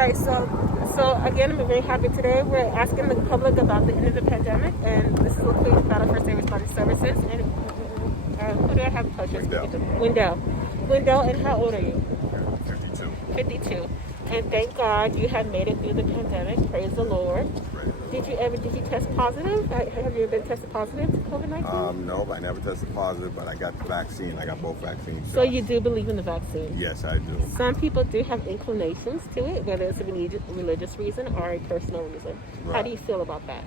right, so again, I'm very happy today. We're asking the public about the end of the pandemic, and this is located by the First Aid Responding Services. And who do I have the pleasure of speaking to? Wendell, and how old are you? 52. 52. And thank God you have made it through the pandemic. Praise the Lord. Did you test positive? Have you been tested positive to COVID-19? No, I never tested positive, but I got the vaccine. I got both vaccines. So you do believe in the vaccine? Yes, I do. Some people do have inclinations to it, whether it's a religious reason or a personal reason. Right. How do you feel about that?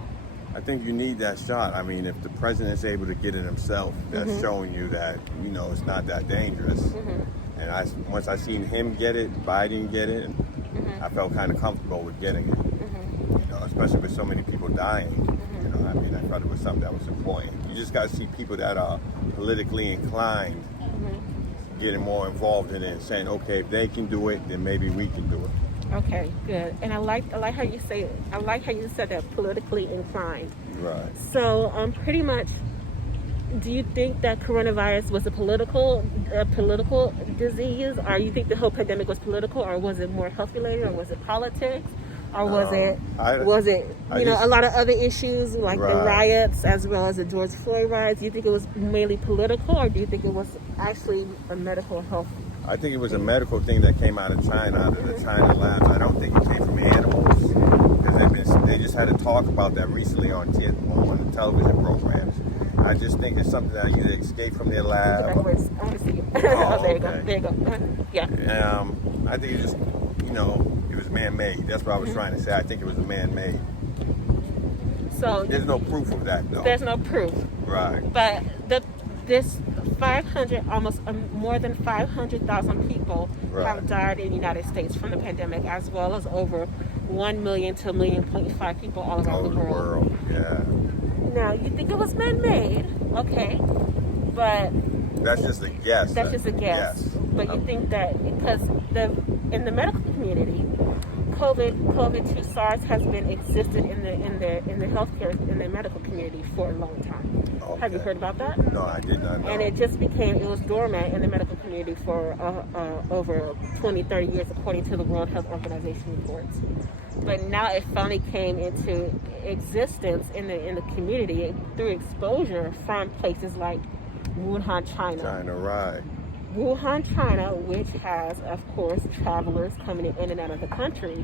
I think you need that shot. I mean, if the president's able to get it himself, that's showing you that, it's not that dangerous. And once I seen him get it, Biden get it, I felt kind of comfortable with getting it. Especially with so many people dying. I thought it was something that was important. You just got to see people that are politically inclined getting more involved in it and saying, okay, if they can do it, then maybe we can do it. Okay, good. And I like how you say it. I like how you said that, politically inclined. Right. So, pretty much, do you think that coronavirus was a political disease, or you think the whole pandemic was political, or was it more health related, or was it politics? Or was it a lot of other issues like the riots as well as the George Floyd riots? Do you think it was mainly political, or do you think it was actually a medical health? I think it was a medical thing that came out of China, out of the China labs. I don't think it came from animals, because they just had to talk about that recently on one of the television programs. I just think it's something that either escaped from their lab. I want to see you. There you go. There you go. Yeah. I think it just, it was man-made. That's what I was trying to say. I think it was man-made. So there's no proof of that, though. There's no proof. Right. But this 500, almost more than 500,000 people have died in the United States from the pandemic, as well as over 1 million to 1.5 million people all around the world. Yeah. Now, you think it was man-made, okay, but that's just a guess. That's just a guess. But you think that because in the medical community, COVID-2 SARS has been existed in the healthcare, in the medical community for a long time. Okay. Have you heard about that? No, I did not know. And it was dormant in the medical community for over 20, 30 years, according to the World Health Organization reports. But now it finally came into existence in the community through exposure from places like Wuhan, China. Right. Wuhan, China, which has, of course, travelers coming in and out of the country,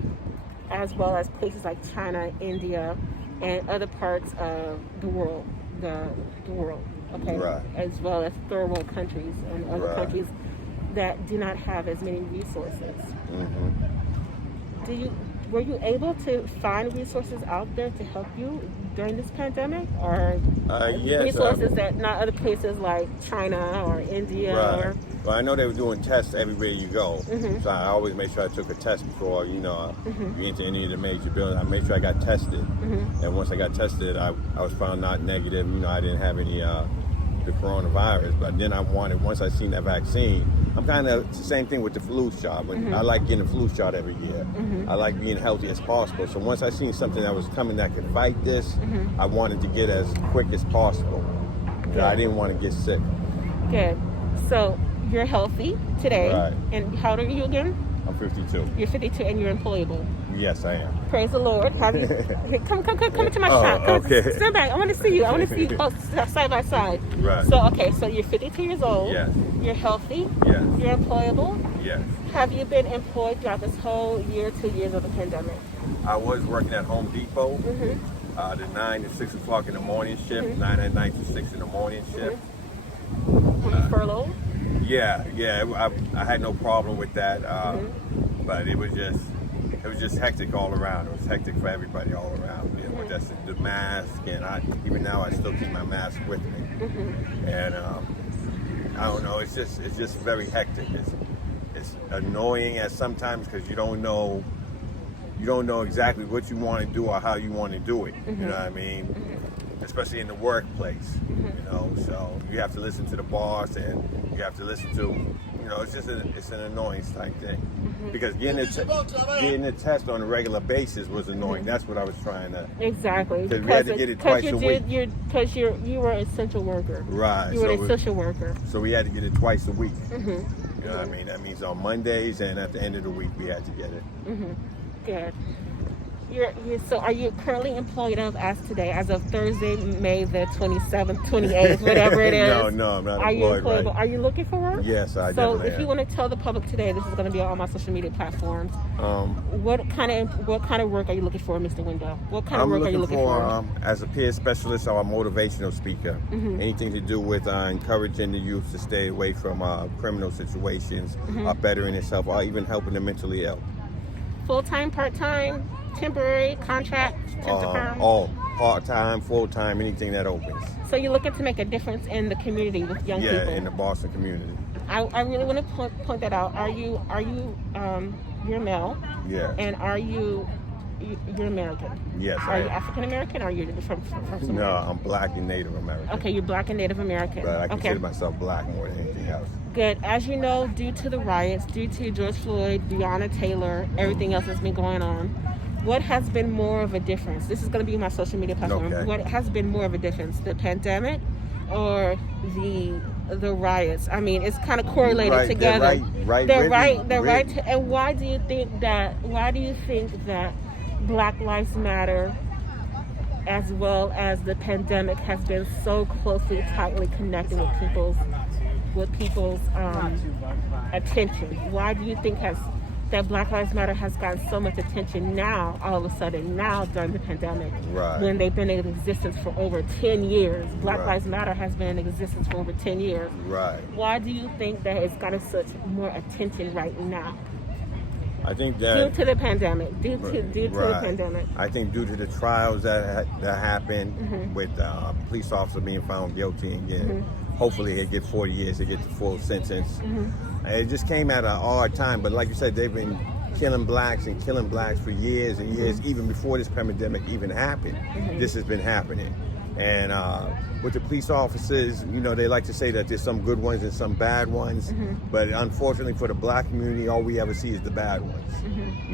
as well as places like China, India, and other parts of the world, okay? Right. As well as third world countries and other countries that do not have as many resources. Were you able to find resources out there to help you during this pandemic, or yes, resources that not other places like China or India? Right. Well, I know they were doing tests everywhere you go, so I always make sure I took a test before you enter any of the major buildings. I made sure I got tested, and once I got tested, I was found not negative. I didn't have any the coronavirus, but then once I seen that vaccine, I'm kind of the same thing with the flu shot. I like getting a flu shot every year. I like being healthy as possible. So once I seen something that was coming that could fight this, I wanted to get as quick as possible. I didn't want to get sick. Good. So you're healthy today. Right. And how old are you again? I'm 52. You're 52 and you're employable. Yes, I am. Praise the Lord. Have you? Come into my shop. Okay. Stand back. I want to see you. I want to see you both side by side. Right. So you're 52 years old. Yes. You're healthy. Yes. You're employable. Yes. Have you been employed throughout this whole 2 years of the pandemic? I was working at Home Depot, the 9 to 6 o'clock in the morning shift, 9 at night to 6 in the morning shift. Were you furloughed? Yeah. I had no problem with that, but it was just hectic all around. It was hectic for everybody all around. That's the mask, and even now I still keep my mask with me. And I don't know. It's just very hectic. It's annoying at sometimes because you don't know exactly what you want to do or how you want to do it. You know what I mean? Especially in the workplace. So you have to listen to the boss, and you have to listen to. It's an annoying type thing. Because getting a test on a regular basis was annoying. That's what I was trying to. Exactly. Because we had to get it twice a week. Because you were an essential worker. Right. You were an essential worker. So we had to get it twice a week. You know what I mean? That means on Mondays and at the end of the week we had to get it. good. So are you currently employed as of Thursday, May the 27th, 28th, whatever it is? No, I'm not employed. Right. Are you looking for work? Yes, I So definitely if you want to tell the public today, this is going to be on all my social media platforms. What kind of work are you looking for, Mr. Window? What kind of work are you looking for? As a peer specialist or a motivational speaker, anything to do with encouraging the youth to stay away from criminal situations, or bettering themselves, or even helping the mentally ill. Full-time, part-time, temporary, contract, temp to perm? All part-time, full-time, anything that opens. So you're looking to make a difference in the community with young people? Yeah, in the Boston community. I really want to point that out. You're male? Yeah. And you're American? Yes, Are you African American, or are you from somewhere? No, I'm Black and Native American. Okay, you're Black and Native American. But I consider myself Black more than anything else. Good. As you know, due to the riots, due to George Floyd, Breonna Taylor, everything else that's been going on, what has been more of a difference? This is going to be my social media platform. Okay. What has been more of a difference, the pandemic or the riots? I mean, it's kind of correlated together. They're right. And why do you think that Black Lives Matter, as well as the pandemic, has been so closely, tightly connected with people's attention? Why do you think that Black Lives Matter has gotten so much attention now, all of a sudden, now during the pandemic, when they've been in existence for over 10 years? Black Lives Matter has been in existence for over 10 years. Right. Why do you think that it's gotten such more attention right now? I think that due to the pandemic. Due to the pandemic. I think due to the trials that happened with police officer being found guilty and getting, hopefully he'll get 40 years to get the full sentence. It just came at an odd time, but like you said, they've been killing blacks for years and years, even before this pandemic even happened. This has been happening. And with the police officers, they like to say that there's some good ones and some bad ones, but unfortunately for the Black community, all we ever see is the bad ones.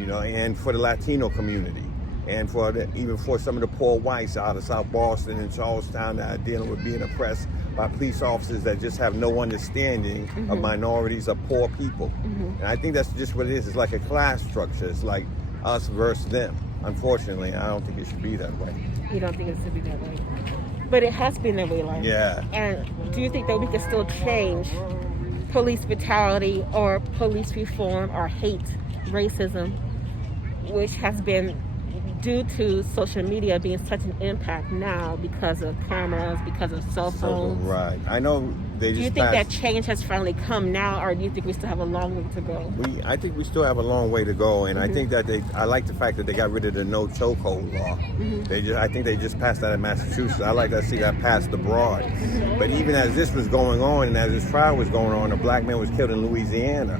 And for the Latino community, and even for some of the poor whites out of South Boston and Charlestown that are dealing with being oppressed by police officers that just have no understanding of minorities or poor people. And I think that's just what it is. It's like a class structure. It's like us versus them. Unfortunately, I don't think it should be that way. You don't think it should be that way? But it has been that way, like. Yeah. And do you think that we can still change police brutality or police reform or hate, racism, which has been due to social media being such an impact now because of cameras, because of cell phones? Right. I know they just. Do you think that change has finally come now, or do you think we still have a long way to go? I think we still have a long way to go, and I think that I like the fact that they got rid of the no chokehold law. I think they just passed that in Massachusetts. I like to see that passed abroad. But even as this was going on, and as this trial was going on, a black man was killed in Louisiana,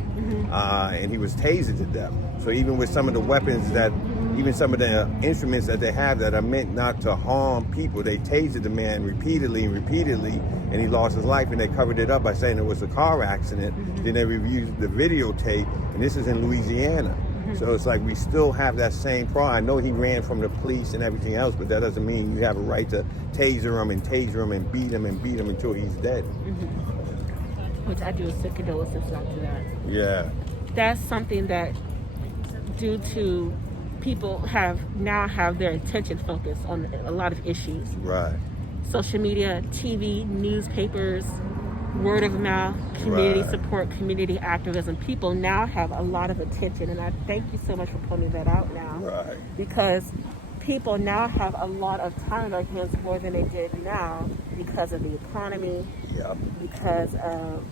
and he was tasered to death. So even with some of the weapons even some of the instruments that they have that are meant not to harm people, they tasered the man repeatedly, and he lost his life, and they covered it up by saying it was a car accident. Then they reviewed the videotape, and this is in Louisiana. So it's like we still have that same problem. I know he ran from the police and everything else, but that doesn't mean you have a right to taser him and beat him until he's dead. Which I do a sick condolences out to that. Yeah. That's something that, due to people have their attention focused on a lot of issues. Right. Social media, TV, newspapers, word of mouth, community support, community activism. People now have a lot of attention, and I thank you so much for pointing that out now. Right. Because people now have a lot of time on their hands more than they did now because of the economy, because of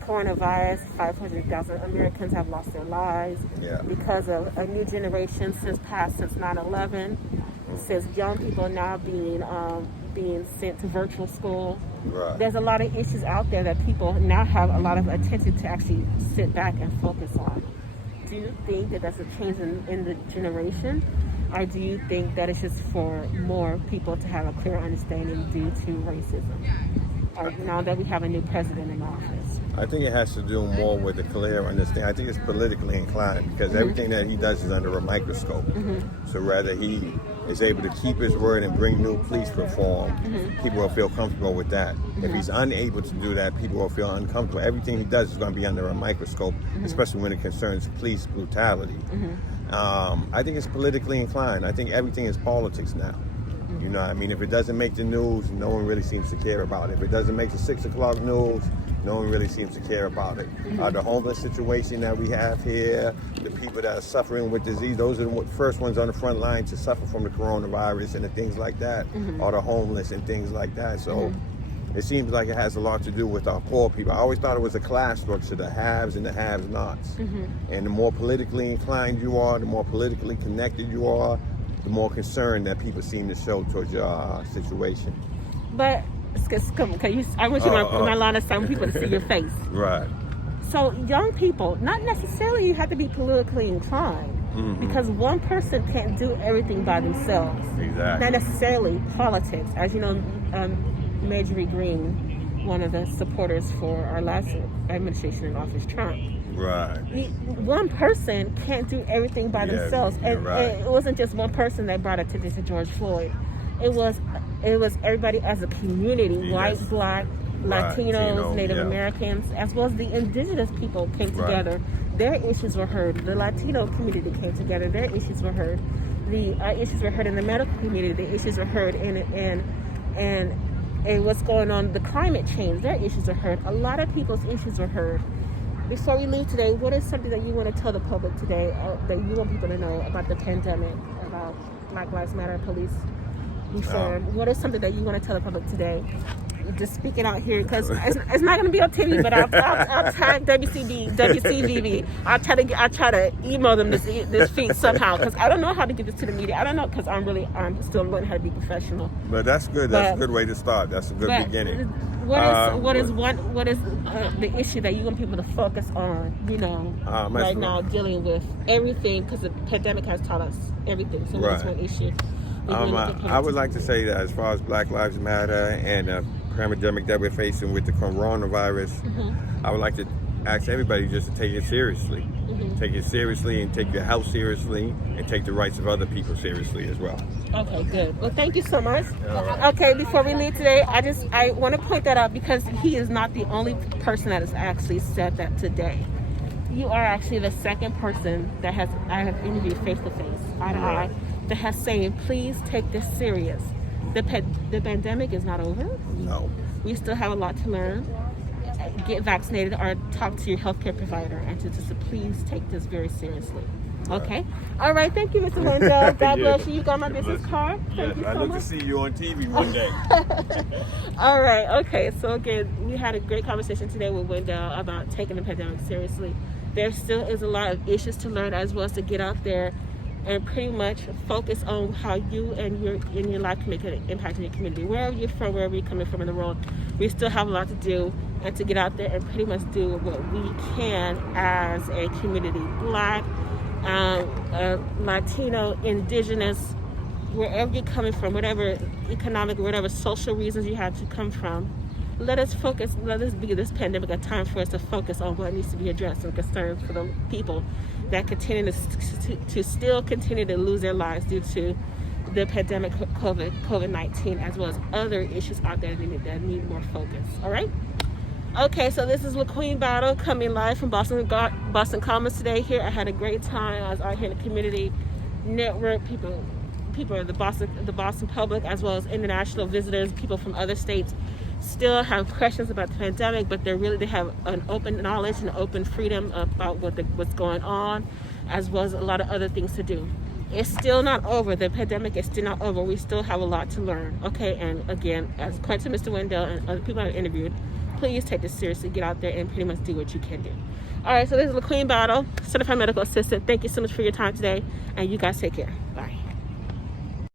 coronavirus. 500,000 Americans have lost their lives because of a new generation since 9/11, since young people now being sent to virtual school. Right. There's a lot of issues out there that people now have a lot of attention to actually sit back and focus on. Do you think that that's a change in the generation? Or do you think that it's just for more people to have a clear understanding due to racism? Or now that we have a new president in office? I think it has to do more with a clear understanding. I think it's politically inclined because everything that he does is under a microscope. So rather he is able to keep his word and bring new police reform, people will feel comfortable with that. If he's unable to do that, people will feel uncomfortable. Everything he does is going to be under a microscope, especially when it concerns police brutality. I think it's politically inclined. I think everything is politics now. You know, I mean, if it doesn't make the news, no one really seems to care about it. If it doesn't make the 6 o'clock news, no one really seems to care about it. The homeless situation that we have here, the people that are suffering with disease, those are the first ones on the front line to suffer from the coronavirus and the things like that, or the homeless and things like that. So it seems like it has a lot to do with our poor people. I always thought it was a class structure, the haves and the have-nots. And the more politically inclined you are, the more politically connected you are, the more concern that people seem to show towards your situation. But I want you my line of sight people to see your face. Right. So young people, not necessarily you have to be politically inclined, because one person can't do everything by themselves. Exactly. Not necessarily politics. As you know, Marjorie Greene, one of the supporters for our last administration in office, Trump. Right. One person can't do everything by themselves. And right. It wasn't just one person that brought attention to George Floyd. It was everybody as a community, white, black, Latinos, Native Americans, as well as the indigenous people came together. Their issues were heard. The Latino community came together. Their issues were heard. The issues were heard in the medical community. The issues were heard and what's going on, the climate change. Their issues are heard. A lot of people's issues are heard. Before we leave today, what is something that you want to tell the public today, that you want people to know about the pandemic, about Black Lives Matter, police reform? What is something that you want to tell the public today? Just speak it out here, because it's not going to be on TV, but I'll tag WCVB. I'll try to email them this feed somehow, because I don't know how to get this to the media. I don't know, because I'm still learning how to be professional. But that's good. That's a good way to start. That's a good beginning. What is the issue that you want people to focus on? You know, right now dealing with everything, because the pandemic has taught us everything. So what is one issue? I would like to say that as far as Black Lives Matter and the pandemic that we're facing with the coronavirus, I would like to ask everybody just to take it seriously. Take it seriously and take your health seriously and take the rights of other people seriously as well. Okay, good. Well, thank you so much. Okay, before we leave today, I want to point that out, because he is not the only person that has actually said that today. You are actually the second person that I have interviewed face to face, eye to eye, that has saying, please take this serious. The pandemic is not over. No. We still have a lot to learn. Get vaccinated or talk to your healthcare provider, and to just please take this very seriously. Okay? All right. Thank you, Mr. Wendell. God bless you. You got my business card? Thank you so much. I'd love to see you on TV one day. All right. Okay. So again, we had a great conversation today with Wendell about taking the pandemic seriously. There still is a lot of issues to learn, as well as to get out there and pretty much focus on how you and your life can make an impact in your community. Wherever you're from, wherever you're coming from in the world, we still have a lot to do, and to get out there and pretty much do what we can as a community. Black, Latino, indigenous, wherever you're coming from, whatever economic, whatever social reasons you have to come from, let us be this pandemic a time for us to focus on what needs to be addressed and concerns for the people that continue to still continue to lose their lives due to the pandemic COVID-19, as well as other issues out there that need more focus. All right? Okay, so this is LaQueen Battle coming live from Boston Commons today. Here I had a great time. I was out here in the community network, people of the Boston public, as well as international visitors, people from other states, still have questions about the pandemic, but they have an open knowledge and open freedom about what's going on, as well as a lot of other things to do. It's still not over. The pandemic is still not over. We still have a lot to learn. Okay, and again, as according to Mr. Wendell and other people I've interviewed, please take this seriously. Get out there and pretty much do what you can do. All right, so this is LaQueen Battle, Certified Medical Assistant. Thank you so much for your time today, and you guys take care. Bye.